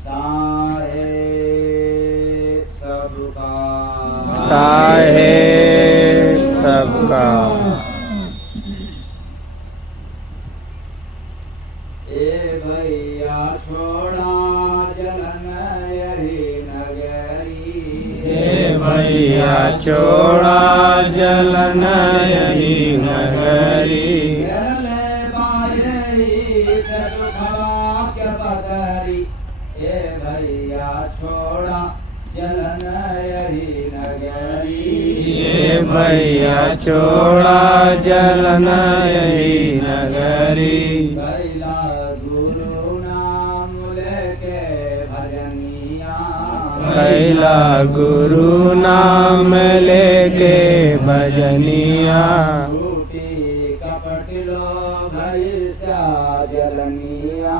साहे सबका साहे सबका। ए भैया छोड़ा जलन यही नगरी। हे भैया छोड़ा जलन यही नगरी। ए भैया छोड़ा जलन यही नगरी। ये भैया छोड़ा जलन यही नगरी। कैला गुरु नाम लेके भजनिया। कैला गुरु नाम लेके भजनिया। झूठी कपट लोभ ईर्ष्या जलनिया।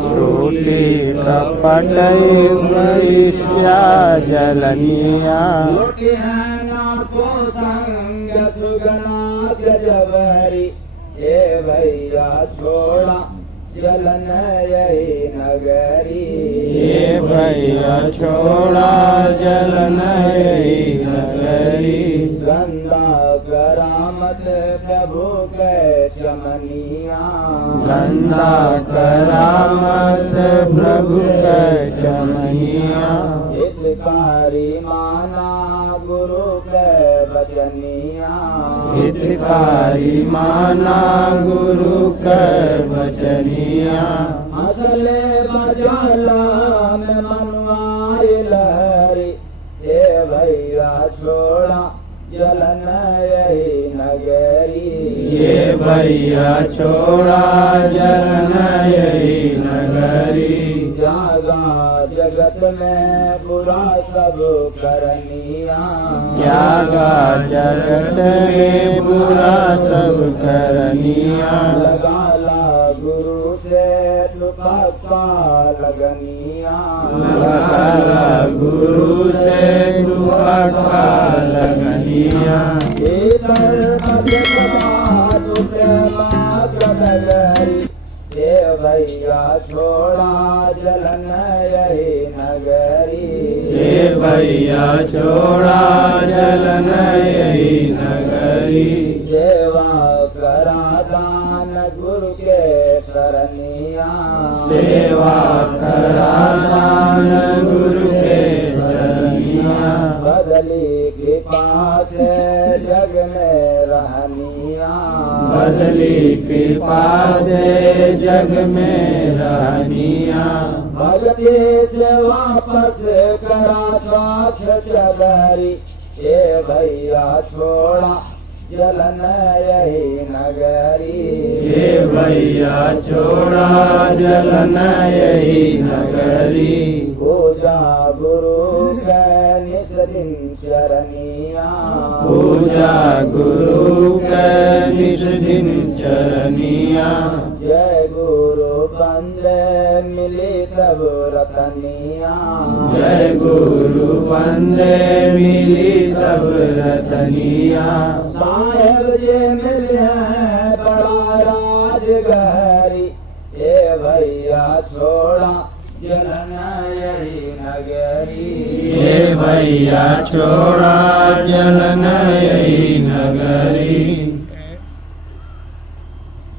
झूठी कपट ईर्ष्या जलनिया। लुटी है नाको संग सुगना जबरी। ए भैया छोड़ा जलन यही नगरी। ये भैया छोड़ा जलन यही नगरी। गंगा करामत प्रभु के चमनिया। गंगा करामत प्रभु के चमनिया। हितकारी माना गुरु के बचनिया। हितकारी माना गुरु के बचनिया। असले बजाला में मनवाई लहरी। ए भैया छोड़ा जलन यही नगरी। ये भैया छोड़ा जलन यही नगरी। जागा जगत में बुरा सब करनिया। त्यागा जगत में बुरा सब करनिया। लगाला गुरु से पक्का लगनिया। लगाला गुरु से पक्का लगनिया। ए भैया छोड़ा जलन यही नगरी। हे भैया छोड़ा जलन यही नगरी। सेवा करा दान गुरु के शरणिया। सेवा करा दान गुरु के शरणिया। बदली कृपा से जग में रहनिया। बदली कृपा से जग में रहनिया। भगती से वापस करा स्वाक्ष चदरी। ए भैया छोड़ा जलन यही नगरी। हे भैया छोड़ा जलन यही नगरी। पूजा गुरु के निस दिन चरनिया। पूजा गुरु के निस दिन चरनिया। जय गुरु बंदे मिली तब रतनिया। जय गुरु बंदे मिली तब रतनिया। साहेब जे मिले बड़ा राजगरी। ए भैया छोड़ा जलन यही नगरी। हे भैया छोड़ा जलन यही नगरी।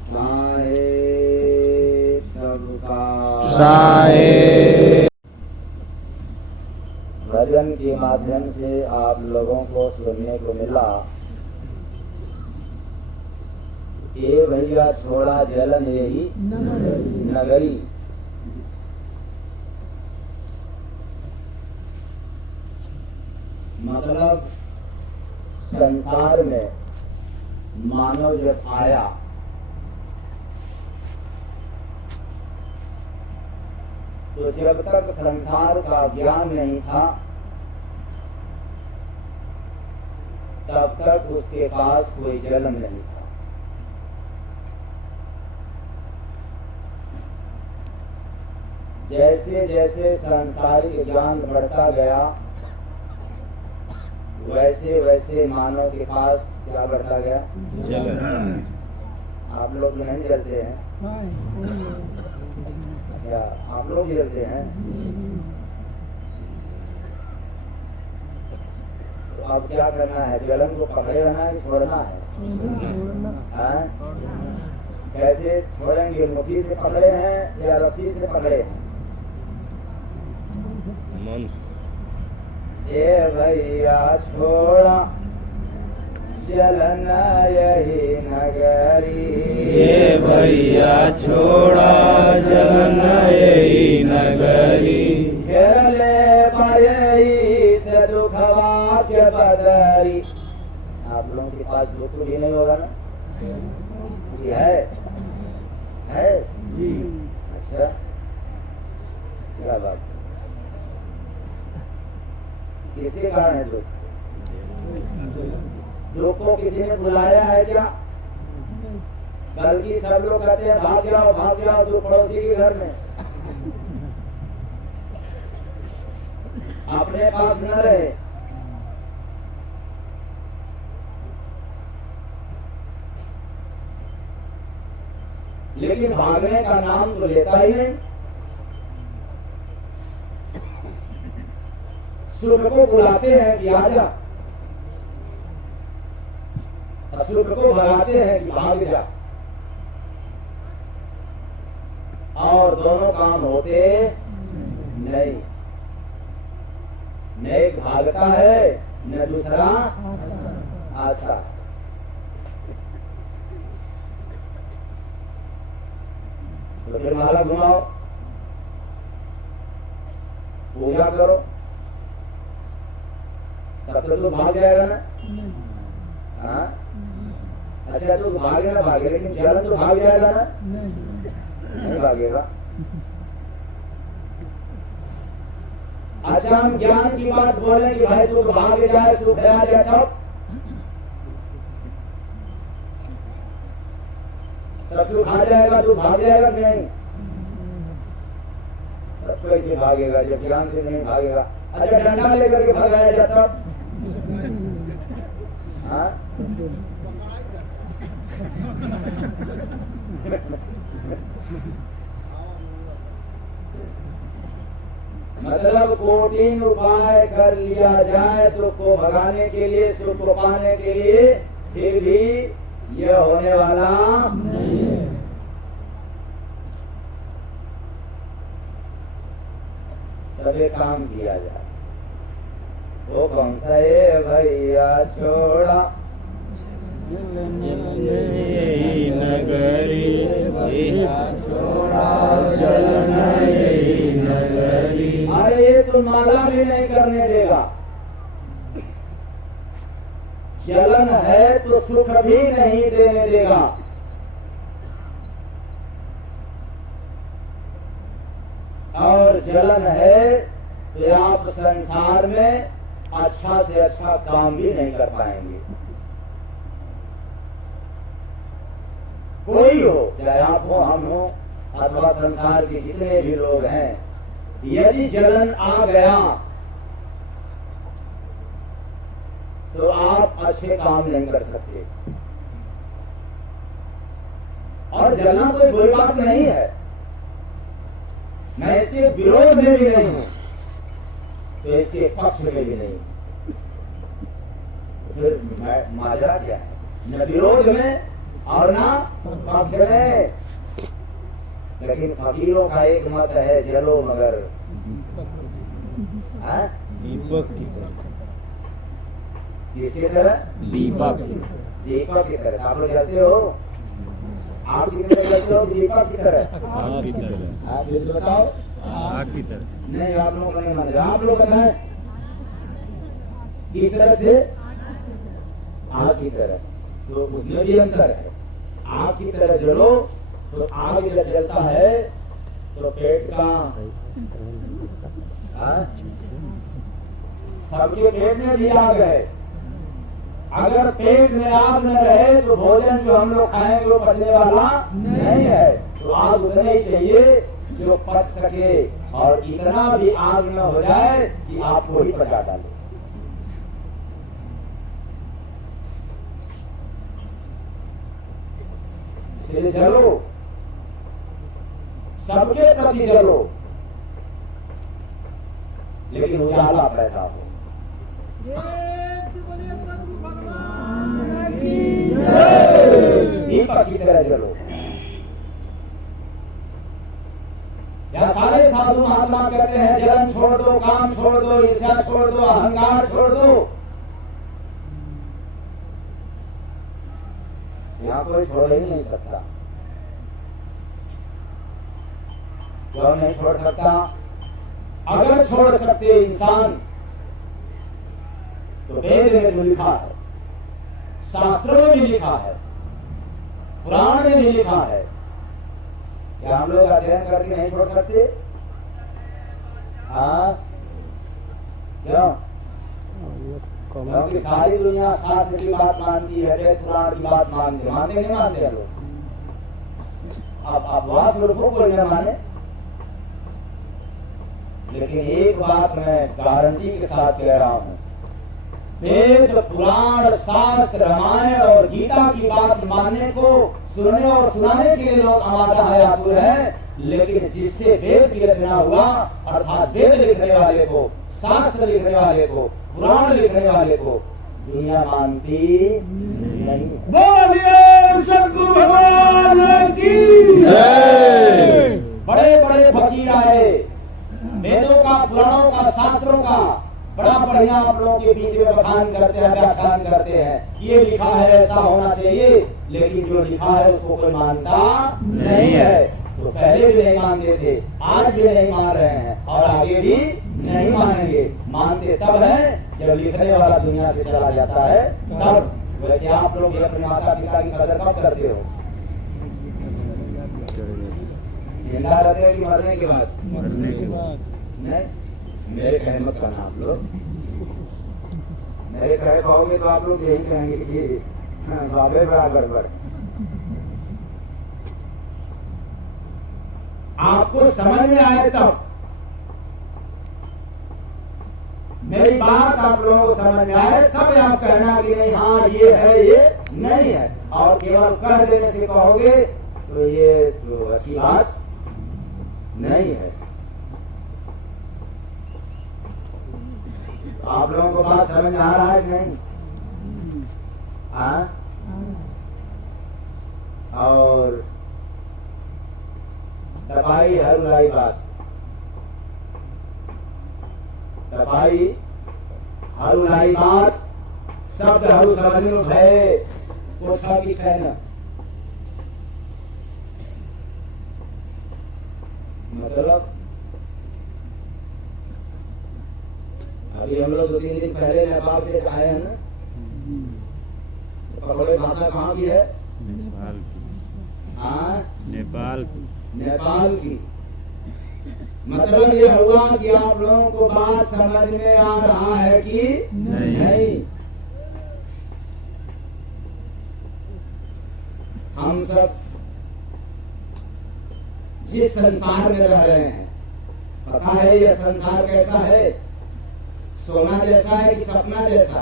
साहे सबका। साहे। भजन के माध्यम से आप लोगों को सुनने को मिला। ए भैया छोड़ा जलन यही नगरी। मतलब संसार में मानव जब आया तो जब तक संसार का ज्ञान नहीं था तब तक उसके पास कोई जलन नहीं था। जैसे जैसे सांसारिक ज्ञान बढ़ता गया वैसे वैसे मानव के पास क्या बढ़ता गया? जलन। आप लोग नहीं जलते हैं क्या? आप आप लोग जलते हैं। तो अब क्या करना है? जलन को पकड़े रहना है, छोड़ना है? हाँ? कैसे छोड़ेंगे? मुट्ठी से पकड़े हैं या रस्सी से पकड़े हैं? ए भैया छोड़ा जलन यही नगरी, ये भैया छोड़ा जलन यही नगरी, घेर ले भयई से दुखवा के बदरी। आप लोगों के पास दुख भी नहीं होगा ना? जी है जी। अच्छा, क्या बात? किसके कारण है दुख? दुख को किसी ने बुलाया है क्या? बल्कि सब लोग कहते हैं भाग जाओ दुख पड़ोसी के घर में, अपने पास न रहे। लेकिन भागने का नाम तो लेता ही नहीं। सुख को बुलाते हैं कि आजा, सुख को भगाते हैं कि भाग जा, और दोनों काम होते नहीं। न एक भागता है न दूसरा आता। तो फिर माला घुमाओ, पूजा करो, तब तो भाग जाएगा ना। हाँ, अच्छा तो भागे ना भागे, लेकिन जलन तो भाग जाएगा ना? नहीं भागेगा। अच्छा, हम ज्ञान की बात बोले कि भाई तू भाग जाए, सुख आ जाए, तब सुख आ जाएगा, तू भाग जाएगा कि नहीं? तब कैसे भागेगा जब ज्ञान से नहीं भागेगा? अच्छा, डंडा लेकर के भगाया जाता, हाँ? मतलब कोटिन उपाय कर लिया जाए दुख को भगाने के लिए, सुख को पाने के लिए, फिर भी यह होने वाला नहीं। तब एक काम किया जाए, वो कौन सा है? भैया छोड़ा यही नगरी, भैया छोड़ा जलन यही नगरी। अरे ये तो माला भी नहीं करने देगा। जलन है तो सुख भी नहीं देने देगा। और जलन है तो आप संसार में अच्छा से अच्छा काम भी नहीं कर पाएंगे। कोई हो, चाहे आप हो, हम हो, अथवा संसार के जितने भी लोग हैं, यदि जलन आ गया तो आप अच्छे काम नहीं कर सकते। और जलना कोई बुरी बात नहीं है, मैं इसके विरोध में भी नहीं हूं, तो इसके पक्ष में भी नहीं। फिर माजरा क्या है? न विरोध में और ना पक्ष में। लेकिन फकीरों का एक मत है, जलो मगर दीपक की तरह। किसकी तरह? दीपक दीपक की तरह। आप लोग जलते हो? आप की तरह जलते हो? दीपक की तरह? आग की तरह। आप मुझे बताओ। आग की तरह नहीं, आप लोग नहीं मान रहे। आप लोग बताएं किस तरह से? आग की तरह। तो उसमें भी अंतर है। आग की तरह जलो तो आग जब जलता है तो पेट का, सबके पेट में भी आग है। अगर पेट में आग न रहे तो भोजन जो हम लोग खाएंगे वो पचने वाला नहीं है। तो आग उतना ही चाहिए जो पच सके, और इतना भी आग न हो जाए कि आपको ही पचा डाले। इसलिए जलो, सबके प्रति जलो, लेकिन उजाला पैदा हो। दीपक की तरह जलो। या सारे साधु महात्मा कहते हैं जलन छोड़ दो, काम छोड़ दो, ईर्ष्या छोड़ दो, अहंकार छोड़ दो। यहाँ कोई छोड़ ही नहीं सकता। क्यों नहीं छोड़ सकता? अगर छोड़ सकते इंसान तो वेद में जो लिखा है, शास्त्रों में भी लिखा है, पुराण में भी लिखा है, क्या हम लोग अध्ययन करके नहीं छोड़ सकते? हाँ, क्यों? क्योंकि सारी दुनिया शास्त्र की बात मानती है, वेद पुराण की बात मानते, मानते नहीं मानते लोग? अब अपवाद मूर्खों को नहीं माने। लेकिन एक बात मैं गारंटी के साथ कह रहा हूं, वेद पुराण शास्त्र रामायण और गीता की बात मानने को, सुनने और सुनाने के लिए लोग आमादा है, आतुर है, लेकिन जिससे वेद की रचना हुआ अर्थात वेद लिखने वाले को, शास्त्र लिखने वाले को, पुराण लिखने वाले को दुनिया मानती नहीं। बोलिए सद्गुरु भगवान की जय। बड़े बड़े फकीर आए, वेदों का, पुराणों का, शास्त्रों का बड़ा बढ़िया आप लोगों के बीच में बखान करते हैं, व्याख्यान करते हैं, ये लिखा है ऐसा होना चाहिए, लेकिन जो लिखा है उसको कोई मानता नहीं है। तो पहले भी नहीं मानते थे, आज भी नहीं मान रहे हैं और आगे भी नहीं मानेंगे। मानते तब है जब लिखने वाला दुनिया से चला जाता है तब। वैसे आप लोग अपने माता पिता की कदर कब करते हो? जिंदा रहते हैं कि मरने के बाद? मरने के बाद। नहीं, मेरे कहने मत करना आप लोग। मेरे कहे पाओगे तो आप लोग यही कहेंगे कि बाबे बड़ा गड़बड़। आपको समझ में आए तब, मेरी बात आप लोगों को समझ में आए तब आप कहना कि नहीं, हाँ ये है, ये नहीं है। और केवल कह देने से कहोगे तो ये तो अच्छी बात नहीं है। आप लोगों को बात समझ में आ रहा है कि नहीं? हाँ? और तपाई हरुलाई बात, तपाई हरुलाई बात शब्द हरु समझ भय पोछा की कहना मतलब अभी हम लोग 2-3 दिन पहले नेपाल से आए हैं ना, पकड़े भाषा कहाँ की है? नेपाल की। हाँ, नेपाल की। नेपाल की। मतलब ये हुआ कि आप लोगों को बात समझ में आ रहा है कि नहीं? हम सब जिस संसार में रह रहे हैं, पता है यह संसार कैसा है? सोना जैसा है कि सपना जैसा?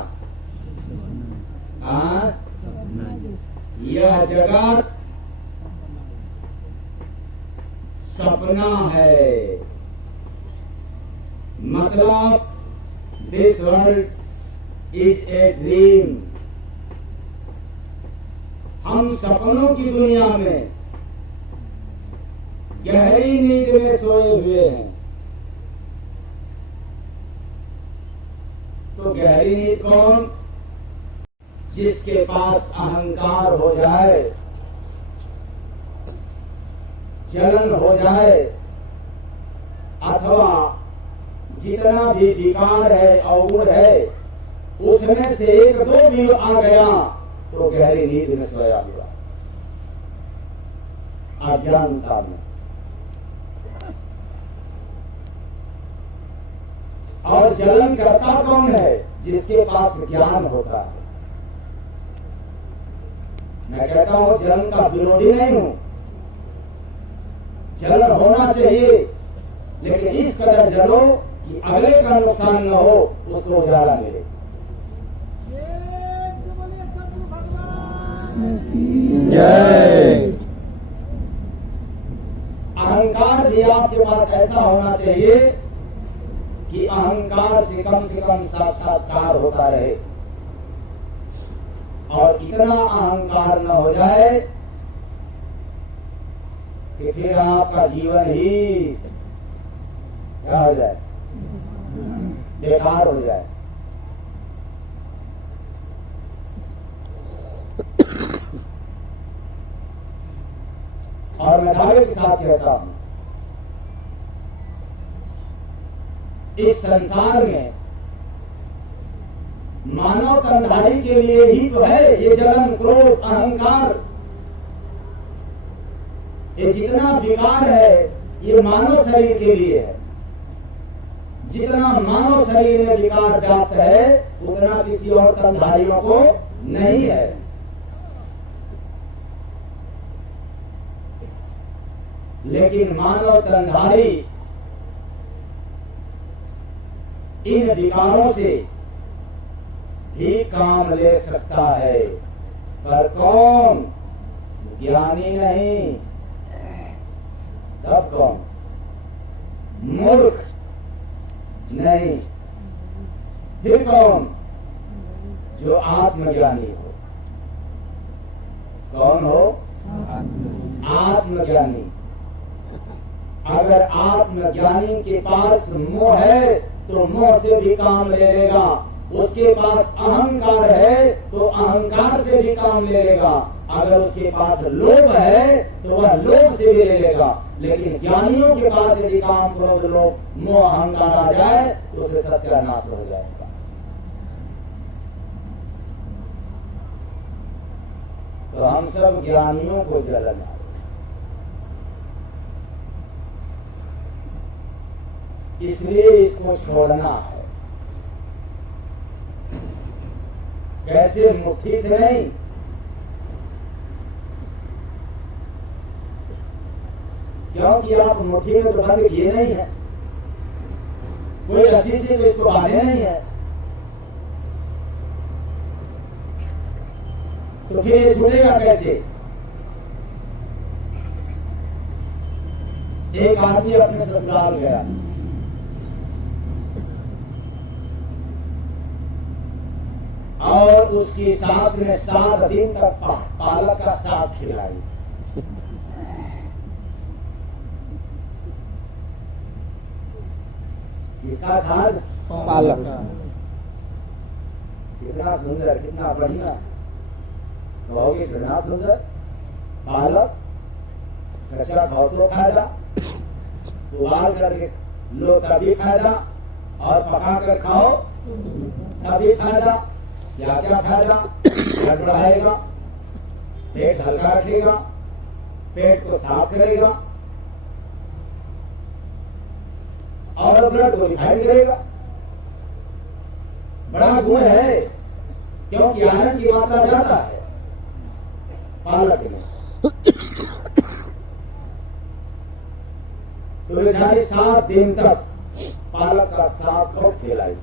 हाँ, यह जगत सपना है। मतलब this world is a dream. हम सपनों की दुनिया में गहरी नींद में सोए हुए हैं। तो गहरी नींद कौन? जिसके पास अहंकार हो जाए, जलन हो जाए, अथवा जितना भी विकार है, अवगुण है, उसमें से 1-2 भी आ गया तो गहरी नींद में सोया हुआ, अज्ञानता में। और जलन करता कौन है? जिसके पास ज्ञान होता है। मैं कहता हूं जलन का विरोधी नहीं हूं, जलन होना चाहिए, लेकिन इस कदर जलो कि अगले का नुकसान न हो, उसको उजाला मिले। जय। अहंकार भी आपके पास ऐसा होना चाहिए कि अहंकार से कम साक्षात्कार होता रहे और इतना अहंकार न हो जाए कि फिर आपका जीवन ही क्या हो जाए, बेकार हो जाए। और मैं दावे के साथ कहता हूं, इस संसार में मानव तन्हाई के लिए ही तो है ये जलन, क्रोध, अहंकार। ये जितना विकार है ये मानव शरीर के लिए है। जितना मानव शरीर में विकार व्याप्त है उतना किसी और तन्हाइयों को नहीं है। लेकिन मानव तन्हाई इन विकारों से भी काम ले सकता है, पर कौन? ज्ञानी नहीं, तब कौन? मूर्ख नहीं, फिर कौन? जो आत्मज्ञानी हो। कौन हो? आत्मज्ञानी। अगर आत्मज्ञानी के पास मोह है तो मोह से भी काम ले लेगा, उसके पास अहंकार है तो अहंकार से भी काम ले लेगा, अगर उसके पास लोभ है तो वह लोभ से भी ले लेगा। लेकिन ज्ञानियों के पास यदि काम, क्रोध, लोभ, मोह, अहंकार आ जाए तो उसे सत्यानाश हो जाएगा। तो हम सब ज्ञानियों को जलन है, इसलिए इसको छोड़ना है। कैसे? मुट्ठी से नहीं, क्योंकि आप मुट्ठी में तो बंद किए नहीं है, कोई रस्सी से तो इसको बांधे नहीं है, तो फिर ये छूटेगा कैसे? एक आदमी अपने ससुराल गया, और उसकी सास ने 7 दिन तक पालक का साग खिलाई। किसका साग? पालक। कितना सुंदर, कितना बढ़िया। कहोगे कितना सुंदर पालक, कच्चा खाओ तो फायदा, उबाल करके लो तभी फायदा, और पका कर खाओ तभी फायदा। क्या क्या फायदा? ब्लड बढ़ाएगा, पेट हल्का रखेगा, पेट को साफ करेगा, और ब्लड को रिफाइन करेगा। बड़ा गुण है, क्योंकि आयरन की मात्रा ज्यादा है पालक में। तो बेचारी 7 दिन तक पालक का साग खूब खिलाई।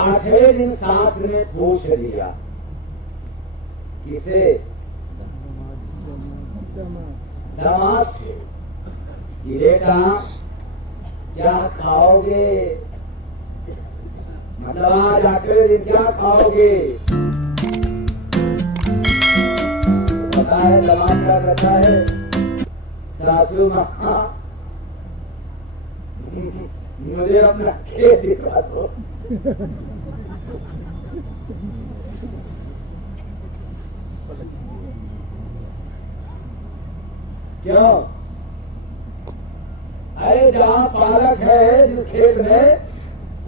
8वें दिन सास ने पूछ लिया, किसे? दामाद से, कि बेटा क्या खाओगे? मतलब आज 8वें दिन क्या खाओगे? तो पता है दामाद क्या कहता है? सासू माँ मुझे अपना खेत दिखा दो। क्यों? अरे जहाँ पालक है जिस खेत में,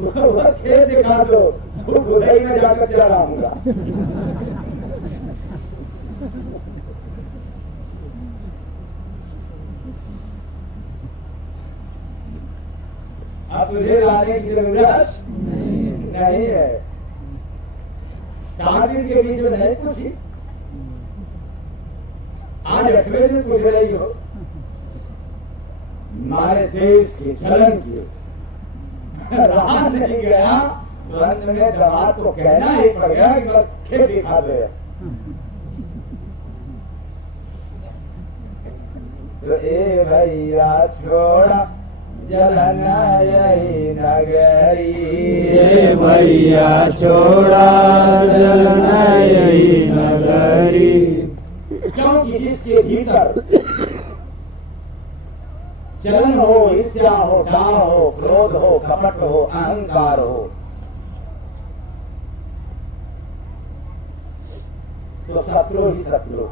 वह खेत दिखा दो, वो खुदाई में जाकर चढ़ाऊंगा। अब तुझे लाने की जरूरत नहीं है। 7 दिन के बीच में नहीं पूछी, आज 8वें दिन पूछ रही हो। हमारे देश की जलन की रहा नहीं गया, तो अंत में दामाद को कहना ही पड़ गया कि बस खेत दिखा दो। तो ए भैया छोड़ा जलना यही नगरी। ये भैया छोड़ा जलना यही नगरी। क्योंकि जिसके भीतर जलन हो, ईर्ष्या हो, डाह हो, क्रोध हो, कपट हो, अहंकार हो, तो शत्रु ही शत्रु।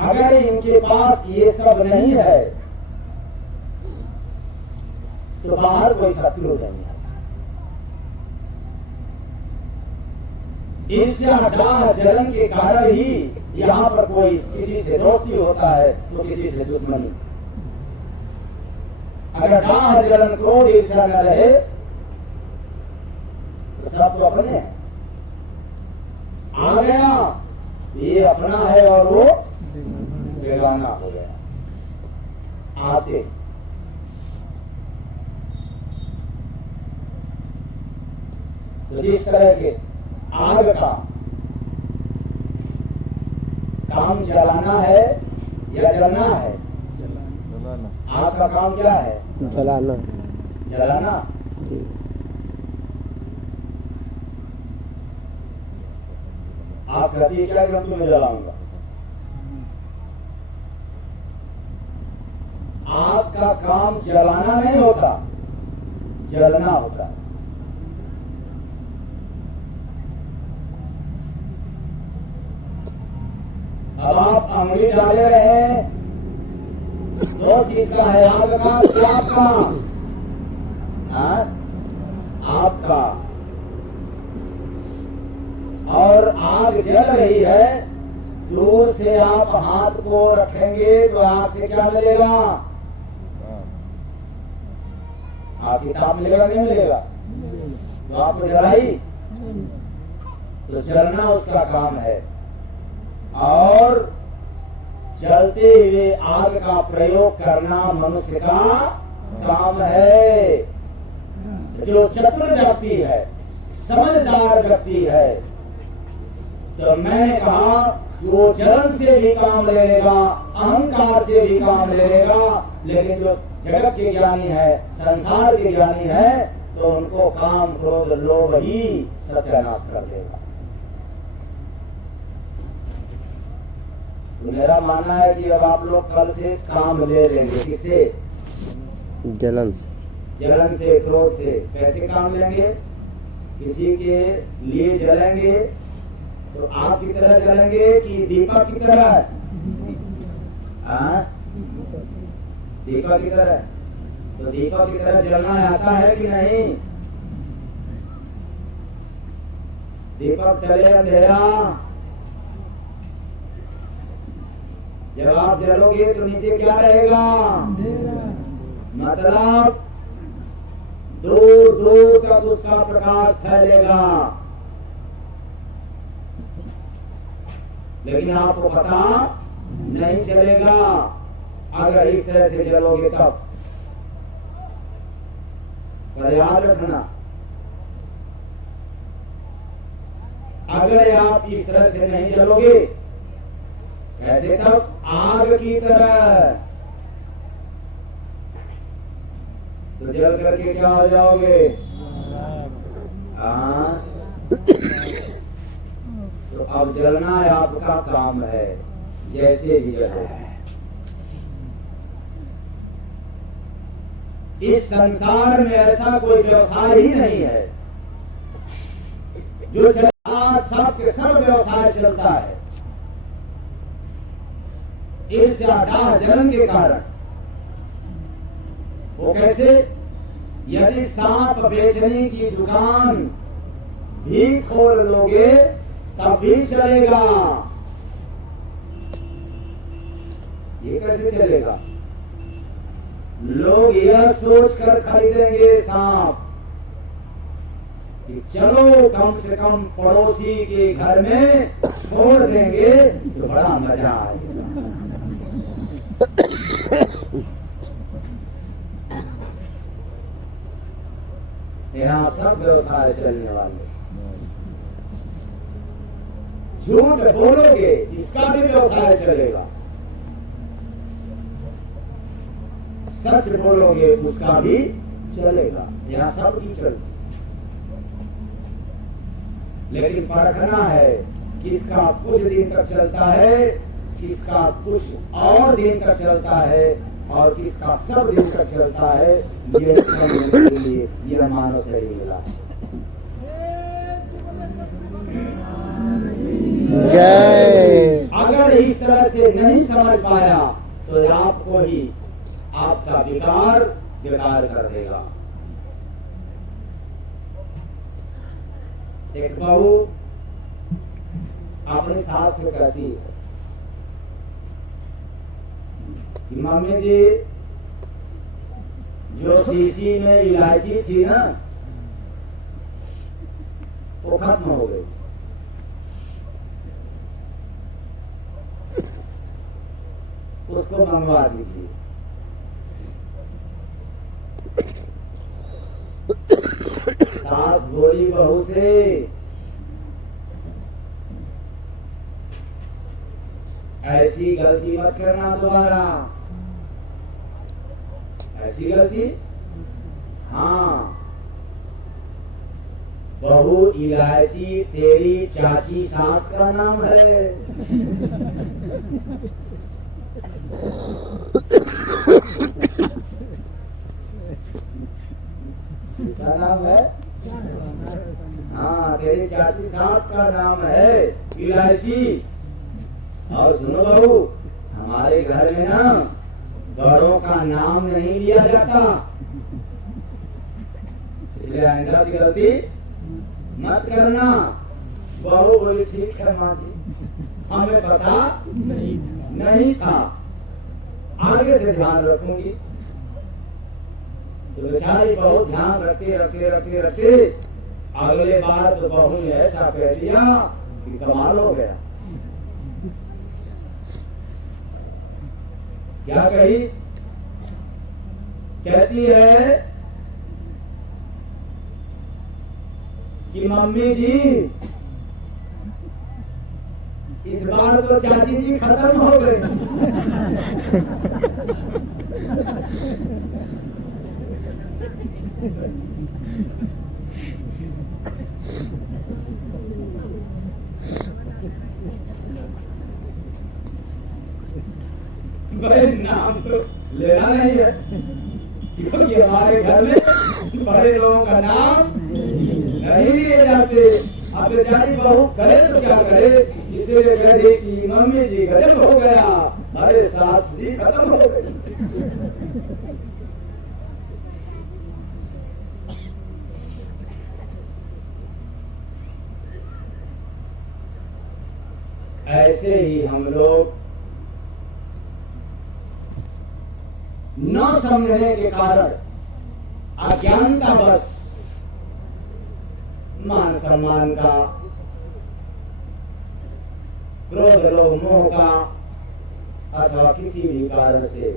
अगर इनके पास ये सब नहीं है तो बाहर कोई शत्रु नहीं है। ईर्ष्या, डाह, जलन के कारण ही यहाँ पर कोई किसी से दोस्ती होता है तो किसी से दुश्मनी। अगर डाह, जलन, क्रोध, ईर्ष्या न रहे तो सब तो अपने हैं। आ गया ये अपना है और वो बेगाना हो गया। आते तो जिस तरह के आग का काम जलाना है या जलना है? आग का काम क्या है? जलाना। जलाना। आप कहती है क्या कि मैं तुम्हें जलाऊंगा? आग का काम जलाना नहीं होता, जलना होता है। अब आप अंगुली डाले रहे हैं, दोस्त किसका है? आग का कि आपका? आपका। और आग जल रही है, दूर से आप हाथ को रखेंगे तो आग से क्या मिलेगा? आपकी ताप मिलेगा नहीं मिलेगा? तो आपको जलाई, तो जलना उसका काम है। और जलते हुए आग का प्रयोग करना मनुष्य का काम है। जो चतुर व्यक्ति है, समझदार व्यक्ति है, तो मैंने कहा कि वो जलन से भी काम ले लेगा, अहंकार से भी काम ले लेगा, लेकिन जो जगत के ज्ञानी है, संसार के ज्ञानी है, तो उनको काम, क्रोध, लोभ ही सत्यानाश कर देगा। तो मेरा मानना है कि अब आप लोग कल से काम ले लेंगे। किससे? जलन से। जलन से, क्रोध से। कैसे काम लेंगे? किसी के लिए जलेंगे तो आग की तरह जलेंगे कि दीपक की तरह? दीपक की तरह। तो दीपक की तरह जलना आता है कि नहीं? दीपक चले अंधेरा, जब आप जलोगे तो नीचे क्या रहेगा? मतलब दूर दूर तक उसका प्रकाश फैलेगा, लेकिन आपको पता नहीं चलेगा अगर इस तरह से जलोगे तब। पर याद रखना, अगर आप इस तरह से नहीं जलोगे, ऐसे तब आग की तरह, तो जल करके क्या हो जाओगे? तो अब जलना आपका काम है, जैसे भी जलो। इस संसार में ऐसा कोई व्यवसाय ही नहीं है जो चलता, सब के सब व्यवसाय चलता है ईर्ष्या, डाह, जलन के कारण। वो कैसे? यदि सांप बेचने की दुकान भी खोल लोगे तब भी चलेगा। ये कैसे चलेगा? लोग यह सोचकर खरीदेंगे सांप कि चलो कम से कम पड़ोसी के घर में छोड़ देंगे तो बड़ा मजा आएगा। यहाँ सब व्यवसाय चलने वाले। झूठ बोलोगे इसका भी व्यवसाय चलेगा। सच बोलोगे उसका भी चलेगा, यह सब की चलती। लेकिन परखना है किसका कुछ दिन तक चलता है, किसका कुछ और दिन तक चलता है और किसका सब दिन तक चलता है, ये समझने के लिए यह मानव शरीर मिला। जय। अगर इस तरह से नहीं समझ पाया तो आपको ही आपका विकार कर देगा। एक बहू अपनी सास से कहती है कि मम्मी जी, जो शीशी में इलायची थी ना वो खत्म हो गई, उसको मंगवा दीजिए। सास बोली बहू से, ऐसी गलती मत करना दोबारा, ऐसी गलती। हाँ, बहू इलायची तेरी चाची सास का नाम है। क्या नाम है? हाँ, तेरी चाची सास का नाम है इलायची। और सुनो बहू, हमारे घर में ना बड़ों का नाम नहीं लिया जाता, इसलिए आइंदा से गलती मत करना। बहू बोली ठीक है माँ जी, हमें पता नहीं था, आगे से ध्यान रखूंगी। तो बेचारी बहू ध्यान रखते अगले बार तो बहू ने ऐसा कह दिया कि कमाल हो गया। क्या कही? कहती है कि मम्मी जी, इस बार तो चाची जी खत्म हो गए। भाई नाम तो लेना नहीं है, क्योंकि हमारे घर में बड़े लोगों का नाम नहीं लिए जाते। अब बेचारी बहू करे तो क्या करे, इसीलिए कह रही कि मम्मी जी गजब हो गया, अरे सास जी खत्म हो गई। ऐसे ही हम लोग न समझने के कारण अज्ञानता बस मान सम्मान का, क्रोध लोभ मोह का अथवा किसी भी कारण से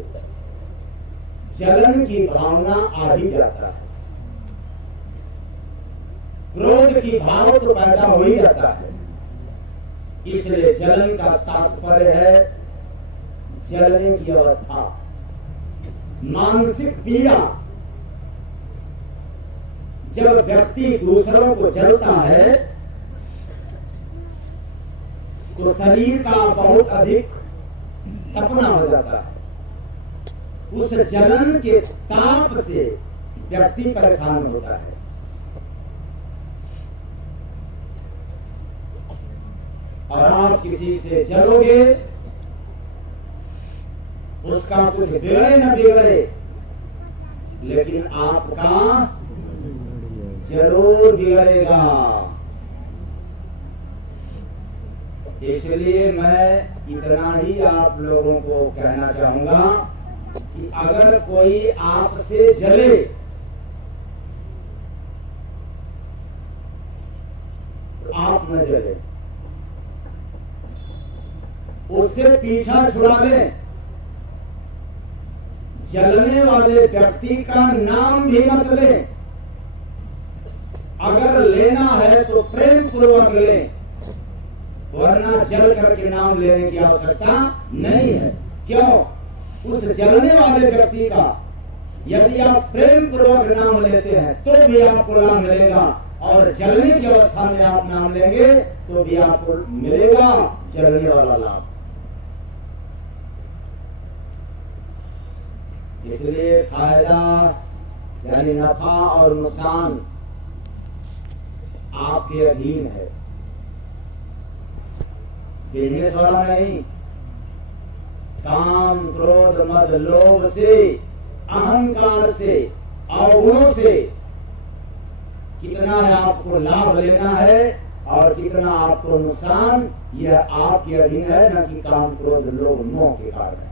जलन की भावना आ ही जाता है। क्रोध की भाव तो पैदा हो ही जाता है, इसलिए जलन का तात्पर्य है जलने की अवस्था, मानसिक पीड़ा। जब व्यक्ति दूसरों को जलता है तो शरीर का बहुत अधिक तपना हो जाता है। उस जलन के ताप से व्यक्ति परेशान होता है। और आप किसी से जलोगे, उसका कुछ बिगड़े न बिगड़े, लेकिन आपका जरूर बिगड़ेगा। इसलिए मैं इतना ही आप लोगों को कहना चाहूंगा कि अगर कोई आपसे जले तो आप न जले, उससे पीछा छुड़ा लें। जलने वाले व्यक्ति का नाम भी मत लें, अगर लेना है तो प्रेम पूर्वक लें, वरना जल करके नाम लेने की आवश्यकता नहीं है। क्यों? उस जलने वाले व्यक्ति का यदि आप प्रेम पूर्वक नाम लेते हैं तो भी आपको लाभ मिलेगा, और जलने की अवस्था में आप नाम लेंगे तो भी आपको मिलेगा जलने वाला लाभ। इसलिए फायदा यानी नफा और नुकसान आपके अधीन है, बिजनेस वाला नहीं। काम क्रोध मद लोभ से, अहंकार से, अवगुणों से कितना आपको लाभ लेना है और कितना आपको नुकसान, यह आपके अधीन है, न कि काम क्रोध लोभ मोह के कारण।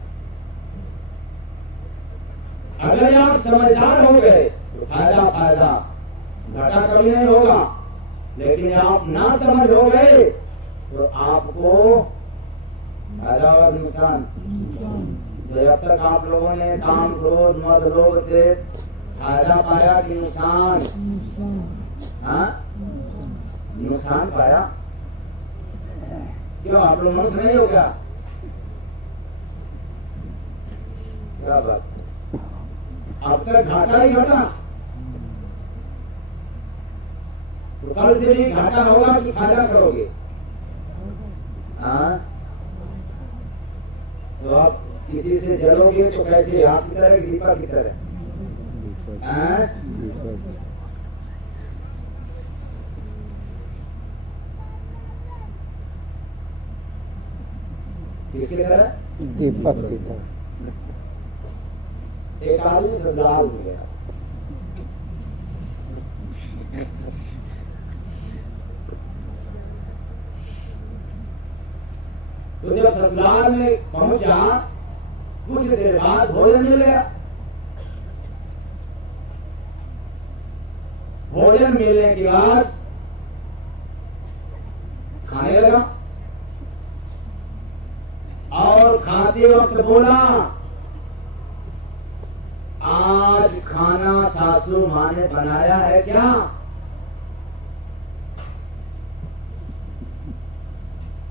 अगर आप समझदार हो गए तो फायदा फायदा, घाटा कभी नहीं होगा। लेकिन आप ना समझ हो गए तो आपको फायदा और नुकसान। तो जब तक आप लोगों ने काम क्रोध मद लोभ से फायदा पाया कि नुकसान, नुकसान पाया, क्यों आप लोग मनुष्य नहीं हो क्या? क्या बात, अब तक घाटा ही घाटा, तो कल से भी घाटा होगा कि फायदा करोगे? तो आप किसी से जलोगे तो कैसे, आप की तरह दीपक की तरह? किसकी तरह? दीपक की तरह। एक आदमी ससुराल में गया, तो जब ससुराल में पहुंचा कुछ देर बाद भोजन मिल गया। भोजन मिलने के बाद खाने लगा और खाते वक्त बोला, आज खाना सासू माँ ने बनाया है क्या?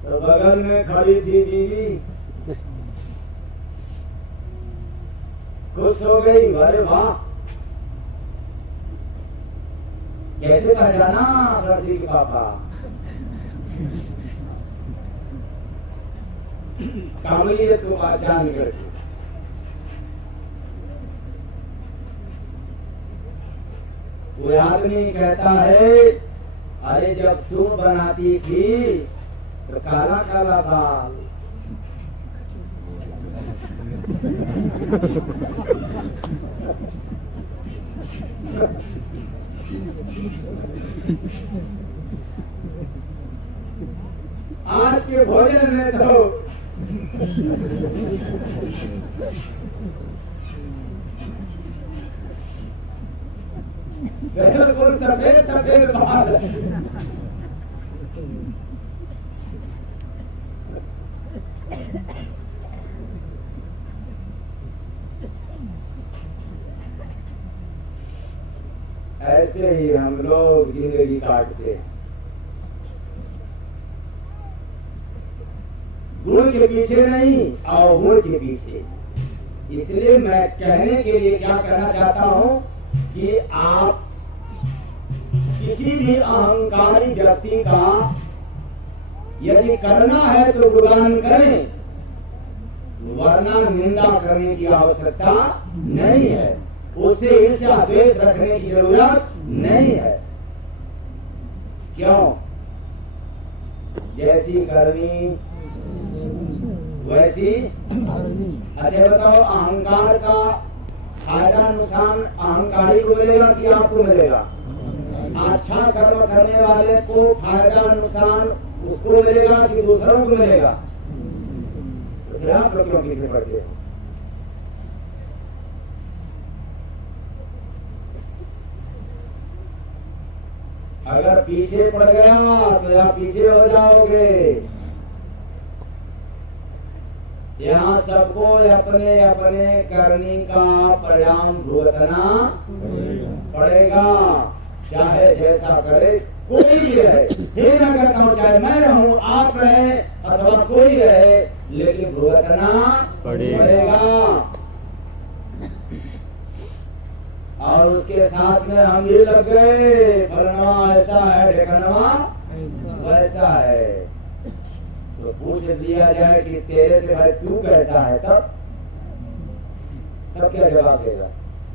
तो बगल में खड़ी थी बीवी, खुश हो गई, अरे वाह, कैसे पहचाना सरस्वती के पापा? काबिलियत को पहचान करके। वो आदमी कहता है, अरे जब तुम बनाती थी तो काला काला बाल, आज के भोजन में तो बिल्कुल सफेद सफेद बाल। ऐसे ही हम लोग जिंदगी काटते हैं, गुण के पीछे नहीं, अवगुण के पीछे। इसलिए मैं कहने के लिए क्या कहना चाहता हूं कि आप किसी भी अहंकारी व्यक्ति का यदि करना है तो गुणगान करें, वरना निंदा करने की आवश्यकता नहीं है, उसे ईर्ष्या द्वेष रखने की जरूरत नहीं है। क्यों? जैसी करनी वैसी। अच्छा बताओ, अहंकार का फायदा नुकसान अहंकारी को मिलेगा कि आपको मिलेगा? अच्छा कर्म करने वाले को फायदा नुकसान उसको मिलेगा कि दूसरों को मिलेगा? तो फिर आप लोग क्यों पीछे पड़ते हो? अगर पीछे पड़ गया तो आप पीछे हो जाओगे। यहाँ सबको अपने अपने करनी का परिणाम भुगतना पड़ेगा, चाहे जैसा करे कोई भी रहे। ये मैं कहता हूँ, चाहे मैं रहूं, आप रहे अथवा कोई रहे, लेकिन भुगतना पड़ेगा। और उसके साथ में हम भी लग गए, फलनवा ऐसा है, ढेकनवा वैसा है। तो पूछ लिया जाए कि तेरे से भाई तू कैसा है, तब क्या जवाब देगा?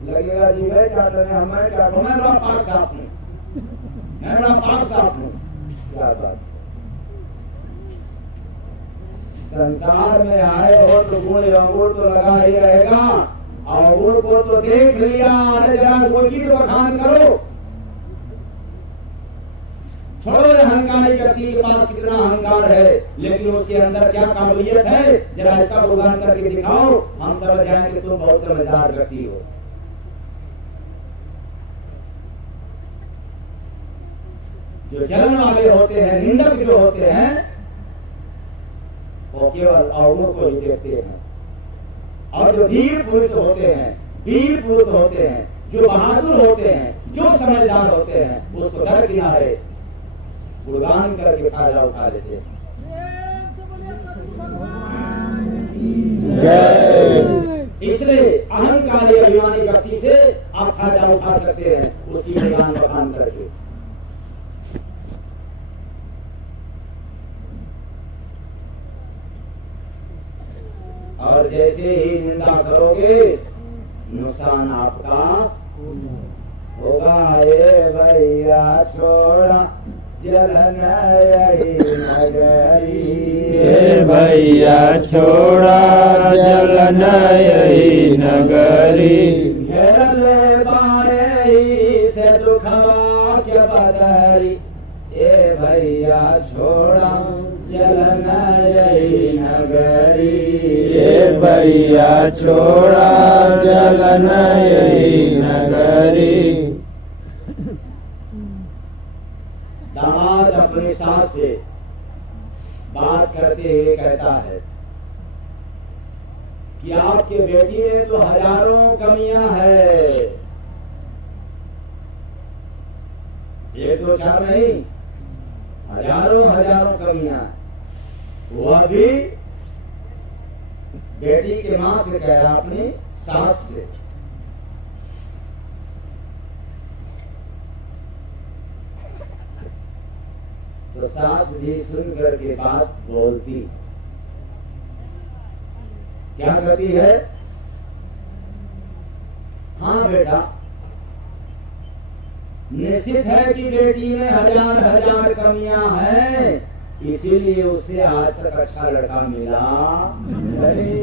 लगेगा जी मैं चाहता नहीं, मैं क्या कहूँ, मैं बड़ा पाक साफ हूँ, मैं बड़ा पाक साफ हूँ। क्या बात, संसार में आए हो तो गुण अवगुण तो लगा ही रहेगा। अवगुण को तो देख लिया, अरे जरा गुण की तो बखान करो। छोड़ो अहंकारी व्यक्ति के पास कितना अहंकार है, लेकिन उसके अंदर क्या काबिलियत है, जरा इसका गुणगान करके दिखाओ, हम समझ जाएंगे तुम बहुत समझदार व्यक्ति हो। जो जलन वाले होते हैं, निंदक जो होते हैं, वो केवल अवगुण को ही देखते हैं। और जो धीर पुरुष होते हैं, वीर पुरुष होते हैं, जो बहादुर होते हैं, जो समझदार होते हैं, उसको दर किनारे गुणगान करके फायदा उठा लेते हैं। इसलिए अहंकारी अभिमानी व्यक्ति से आप फायदा उठा सकते हैं, उसकी गुणगान बखान करके। और जैसे ही निंदा करोगे नुकसान आपका होगा। ये भैया छोड़ा जलन यही नगरी, हे भैया छोड़ा जलन यही नगरी, घेर ले बारे से दुखवा के बदरी। ए भैया छोड़ा जलन यही नगरी, हे भैया छोड़ा जलन यही नगरी। दामाद अपनी सास से बात करते हुए कहता है कि आपके बेटी में तो हजारों कमियां है, एक दो चार नहीं, हजारों कमियां। वह भी बेटी के मां से कह रहा, अपनी सास से। तो सास भी सुन करके बात बोलती, क्या कहती है? हाँ बेटा, निश्चित है कि बेटी में हजार कमियां हैं, इसीलिए उसे आज तक अच्छा लड़का मिला नहीं।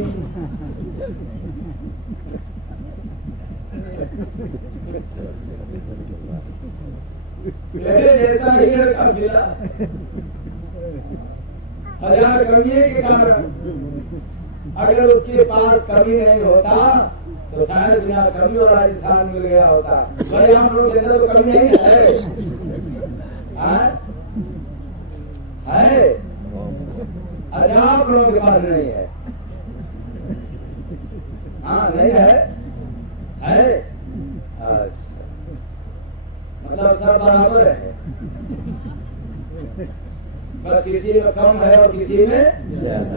मेरे जैसा ही लड़का मिला, हजार कमियों के कारण। अगर उसके पास कमी नहीं होता तो शायद बिना कमी और राजस्थान मिल गया होता। भाई हम लोग के अंदर तो कमी नहीं है, है? अच्छा आप लोगों के पास नहीं है? हाँ नहीं है, है? अच्छा, मतलब सब बराबर है, बस किसी में कम है और किसी में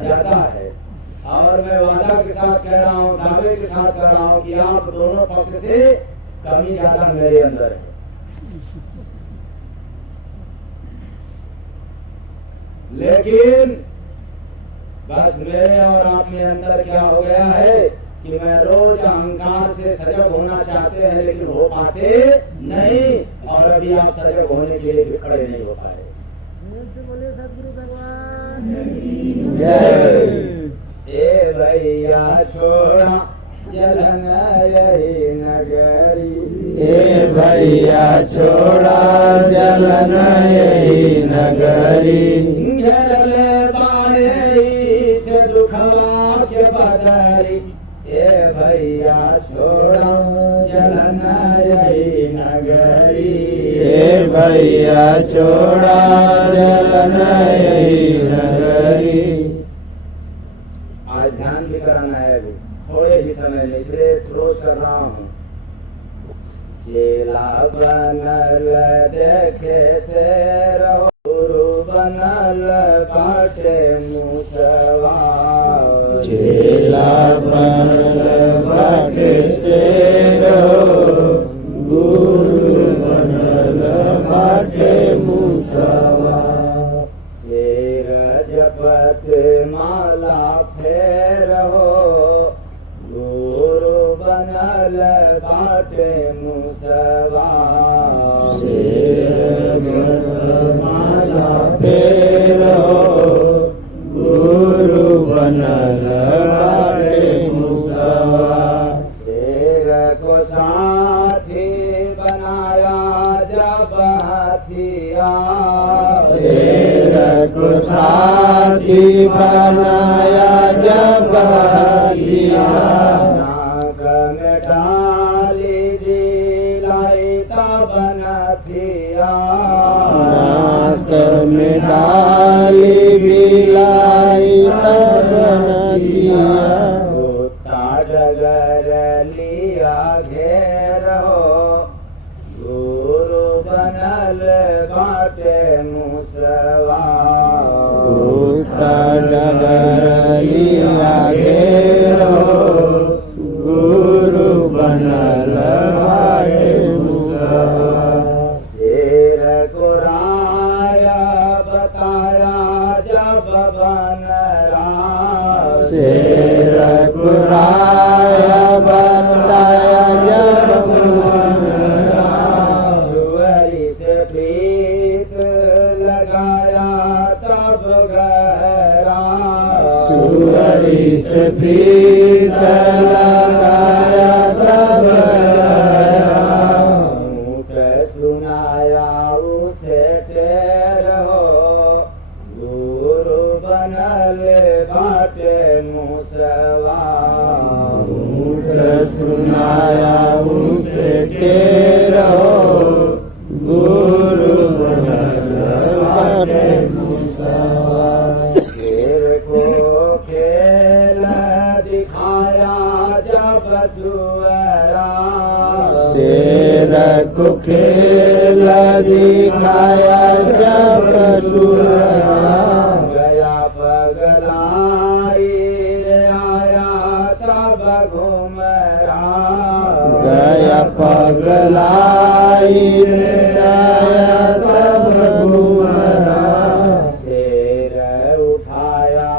ज्यादा है। और मैं वादा के साथ कह रहा हूँ, दावे के साथ कह रहा हूँ कि आप दोनों पक्ष से कमी ज्यादा मेरे अंदर है। लेकिन बस मेरे और आप में अंदर क्या हो गया है कि मैं रोज अहंकार से सजग होना चाहते हैं, लेकिन हो पाते नहीं। और अभी आप सजग होने के लिए भी खड़े नहीं हो पाए। ए भैया छोड़ा जलन यही नगरी, हे भैया छोड़ा जलन यही नगरी, घेर ले बारे से दुखवा के बदरी। ए भैया छोड़ा जलन यही नगरी, हे भैया छोड़ा जलन यही नगरी। आज ध्यान भी कराना है, अभी थोड़े ही समय में, इसलिए क्लोज कर रहा हूँ। चेला बनल देखे से रहो, गुरु बनल बाटे मुसवा। चेला बनल बाटे से रहो, बाटे मुसवा शेर माला फेरो गुरु बनल बाटे मुसवा शेर को साथी बनाया जब हथिया शेर को साथी बनाया जब दिया नाक में डाली दिलाई तब नथिया नाक में डाली बिलाई तब नदिया कुत्ता डगर लिया घेर हो गुरु बनल बाटे मुसवा कुत्ता डगर लिया घेरो गुरु बनल बाटे मुसवा शेर को राया बताया जब बनरा शेर कुराया बताया जब सुअरी से प्रीत लगाया तब गहरा सुअरी से प्रीत लगाया तब ऊँट सुनाया उसे टेर हो गुरु बनल बाटे मुसवा सुनाया उसे तेरो गुरु बनल बाटे मुसवा शेर को खेल दिखाया जब सुअरा शेर को खेल दिखाया जब सुअरा गया पगलाई रे आया तब घूमरा गया पगलाई आया तब घूमरा शेर उठाया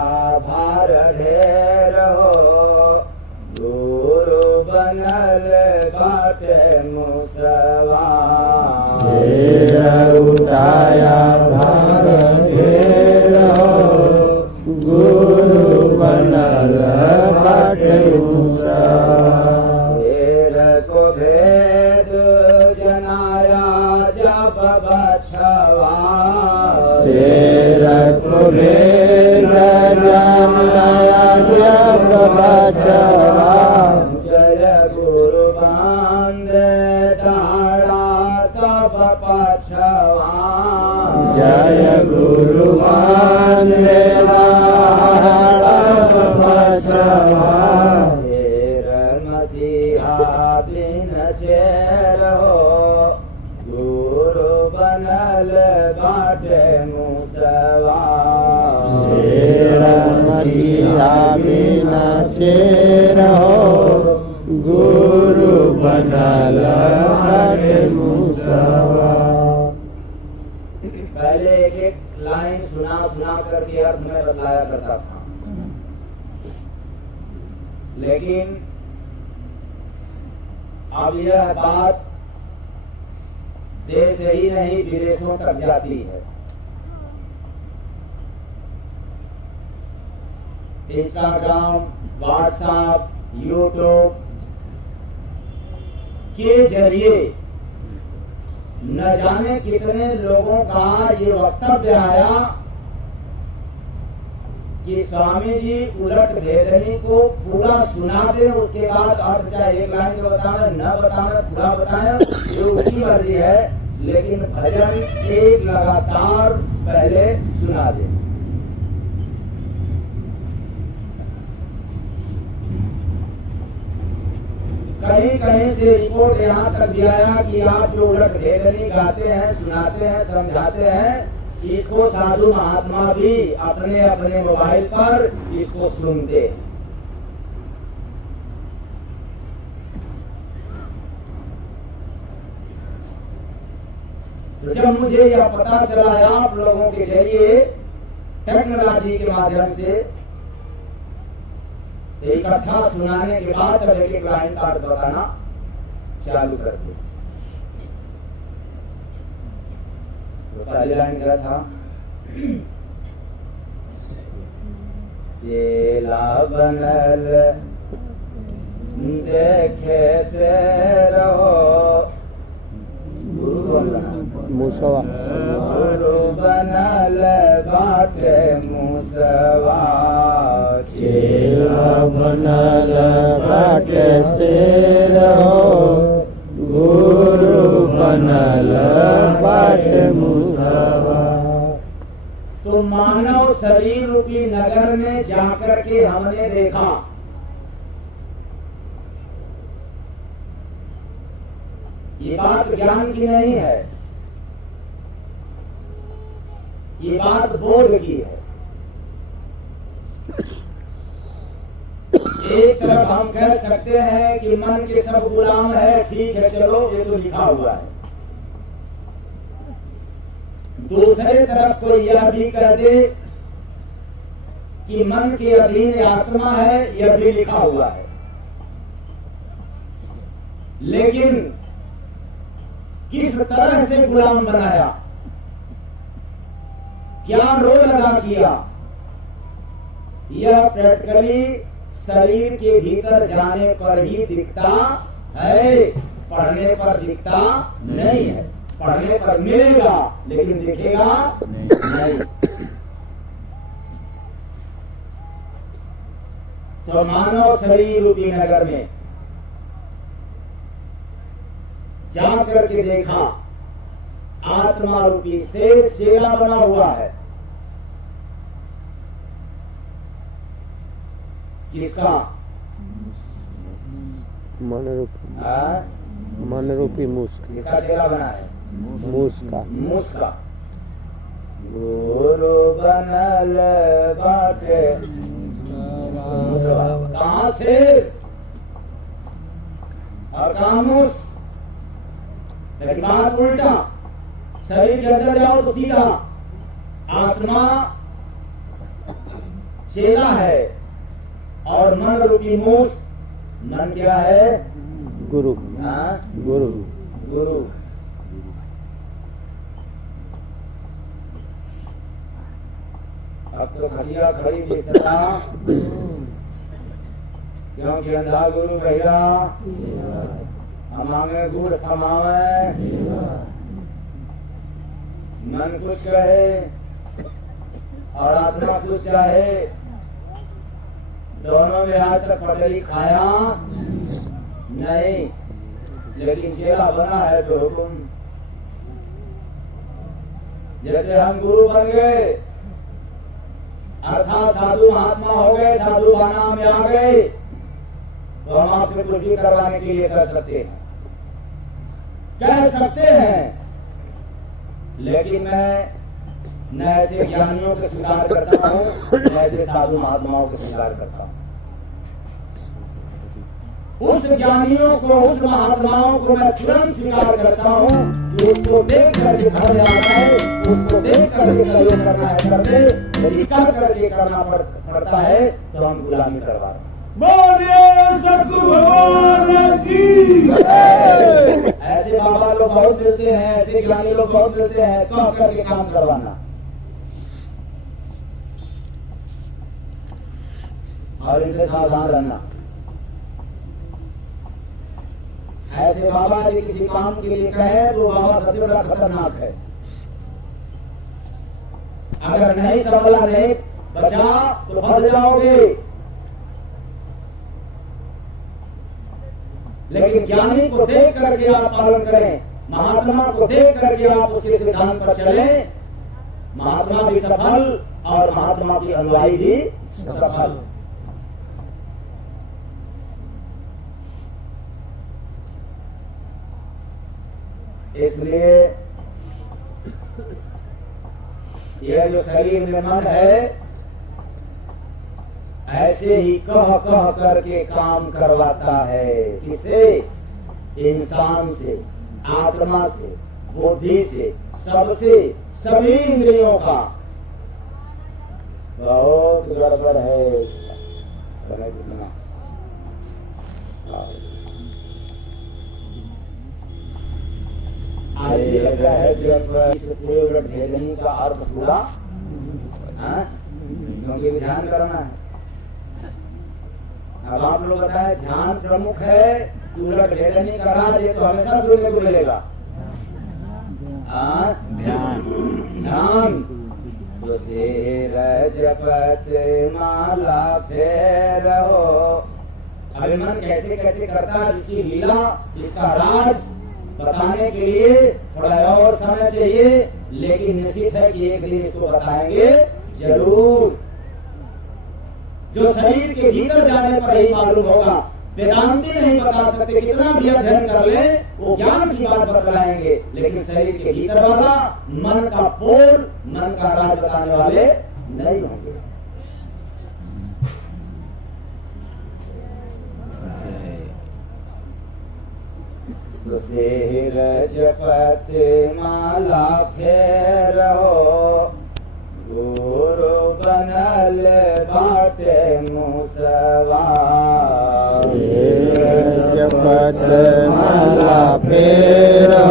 भार ढेर हो गुरु बनल बाटे मुसवा शेर उठाया भार घेरो गुरु बनल बाटे मुसवा शेर को भेद जनाया जब बछवा शेर को भेद जानया जब बचवा जय गुरु बांध डाड़ा तब पछवा जय गुरु बांधे दाड़ा बचवा शेर मसीहा बिन चेर हो गुरु बनल बाटे मुसवा शेर मसीहा बिना चेरो गुरु बनल बाटे मुसवा पहले एक एक लाइन सुना सुना करके अर्थ में बतलाया करता था, लेकिन अब यह बात देश ही नहीं विदेशों तक जाती है। इंस्टाग्राम, व्हाट्सएप, यूट्यूब के जरिए न जाने कितने लोगों का ये वक्तव्य आया कि स्वामी जी उलट भेदनी को पूरा सुना दे, उसके बाद अर्थ चाहे एक लाइन में बताना न बताना पूरा बताए, ये उसकी मर्जी है, लेकिन भजन एक लगातार पहले सुना दे। कहीं कहीं से रिपोर्ट यहाँ तक भी आया कि आप जो उलट भेदनी गाते हैं, सुनाते हैं, समझाते हैं, इसको साधु महात्मा भी अपने अपने मोबाइल पर इसको सुनते हैं। तो जब मुझे यह पता चला आप लोगों के जरिए टेक्नोलॉजी के माध्यम से इकट्ठा सुनाने के बाद अब एक एक लाइन का अर्थ बताना चालू कर दे। तो पहली लाइन क्या था? चेला बनल देखे से रहो, गुरु बनल मुसवा गुरु बनल बाटे मुसवा, चेला बनल बाटे से रहो, गुरु बनल बाटे मुसवा। तो मानव शरीर रूपी नगर में जाकर के हमने देखा ये बात ज्ञान की नहीं है, ये बात बोध की है। एक तरफ हम कह सकते हैं कि मन के सब गुलाम है, ठीक है, चलो ये तो लिखा हुआ है। दूसरे तरफ कोई यह भी कह दे कि मन के अधीन आत्मा है, यह भी लिखा हुआ है। लेकिन किस तरह से गुलाम बनाया, क्या रोल अदा किया, यह प्रैक्टिकली शरीर के भीतर जाने पर ही दिखता है, पढ़ने पर दिखता नहीं है। पढ़ने पर मिलेगा लेकिन दिखेगा नहीं। तो मानव शरीर रूपी नगर में जा करके देखा आत्मा रूपी से चेला बना हुआ है। किसका? मन रूपी मूस किसका चेला बना है? मूस का। मूस का। गुरु बनल बाटे मुसवा। कहाँ से और कहाँ मूस? लेकिन बात उल्टा, शरीर के अंदर जाओ तो सीधा आत्मा चेला है और मन रूपी मूस, मन क्या है? गुरु। गुरु गुरु। अब तो घटिया खड़ी बेचता, क्योंकि अंधा गुरु भैया हमारे गुड़ कमावे, मन कुछ कहे और आत्मा कुछ चाहे, दोनों में आज तक पटरी खाया नहीं। लेकिन चेला बना है तो हुकुम, जैसे हम गुरु बन गए अर्थात साधु महात्मा हो गए, साधु बना में आ गए, तो हम आपसे कुछ भी करवाने के लिए कह सकते हैं। लेकिन मैं न ऐसे ज्ञानियों को स्वीकार करता हूँ, न ऐसे साधु महात्माओं को स्वीकार करता हूँ। उस ज्ञानियों को, उस महात्माओं को मैं तुरंत स्वीकार करता हूँ कि उसको देख करके घर आता है, उसको देख करके सहयोग करना है करते, यदि कर करके करना पड़ता है तो हम गुलामी करवा रहे हैं। बोलिए सतगुरु भगवान की। ऐसे बाबा लोग बहुत मिलते हैं, ऐसे ज्ञानी लोग बहुत मिलते हैं, कह करके काम करवाना और इनसे सावधान रहना। ऐसे बाबा यदि किसी काम के लिए कहे तो बाबा सबसे बड़ा खतरनाक है। अगर नहीं संभला, नहीं बचा तो फंस जाओगे। लेकिन ज्ञानी को देख करके आप पालन करें, महात्मा को देख करके आप उसके सिद्धांत पर चलें, महात्मा भी सफल और महात्मा की अनुयायी भी सफल। इसलिए यह जो शरीर में मन है ऐसे ही कह कह करके काम करवाता है। किसे? इंसान से, आत्मा से, बुद्धि से, सबसे, सभी इंद्रियों का। बहुत गड़बड़ है। भेदनी का अर्थ पूरा, क्योंकि ध्यान करना है। अब आप लोग बताएं, ध्यान प्रमुख है, उलट भेदनी का राज, ये तो हमेशा सुनने को मिलेगा। ध्यान ध्यान जपत माला फेरो। अभी मन कैसे कैसे करता है, इसकी लीला, इसका राज बताने के लिए थोड़ा और समय चाहिए, लेकिन निश्चित है कि एक दिन इसको बताएंगे जरूर। जो शरीर के भीतर जाने पर ही मालूम होगा, वेदांती नहीं बता सकते, कितना भी अध्ययन कर ले वो ज्ञान की बात बतलाएंगे, लेकिन शरीर के भीतर वाला मन का पोल, मन का राज बताने वाले नहीं होंगे। शेर जपत माला फेरो, गुरु बनल बाटे मुसवा। जपत माला फेरो,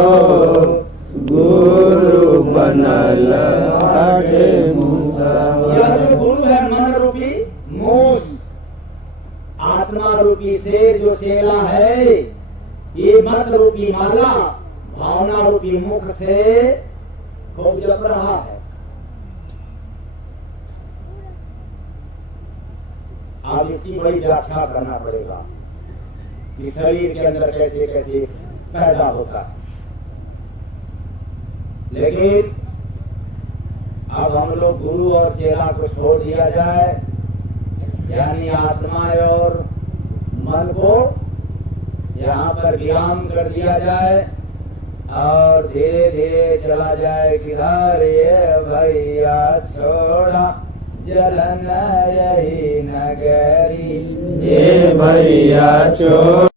गुरु बनल बाटे मुसवा। यह जो गुरु है मन रूपी मूस, आत्मा रूपी से जो चेला है, ये मत रूपी माला भावना रूपी मुख से खूब जप रहा है। अब इसकी बड़ी व्याख्या करना पड़ेगा कि शरीर के अंदर कैसे कैसे पैदा होता है। लेकिन अब हम लोग गुरु और चेला को छोड़ दिया जाए, यानी आत्मा और मन को यहाँ पर व्यायाम कर दिया जाए और धीरे धीरे चला जाए कि हरे भैया छोड़ा जलन यही नगरी, हे भैया छोड़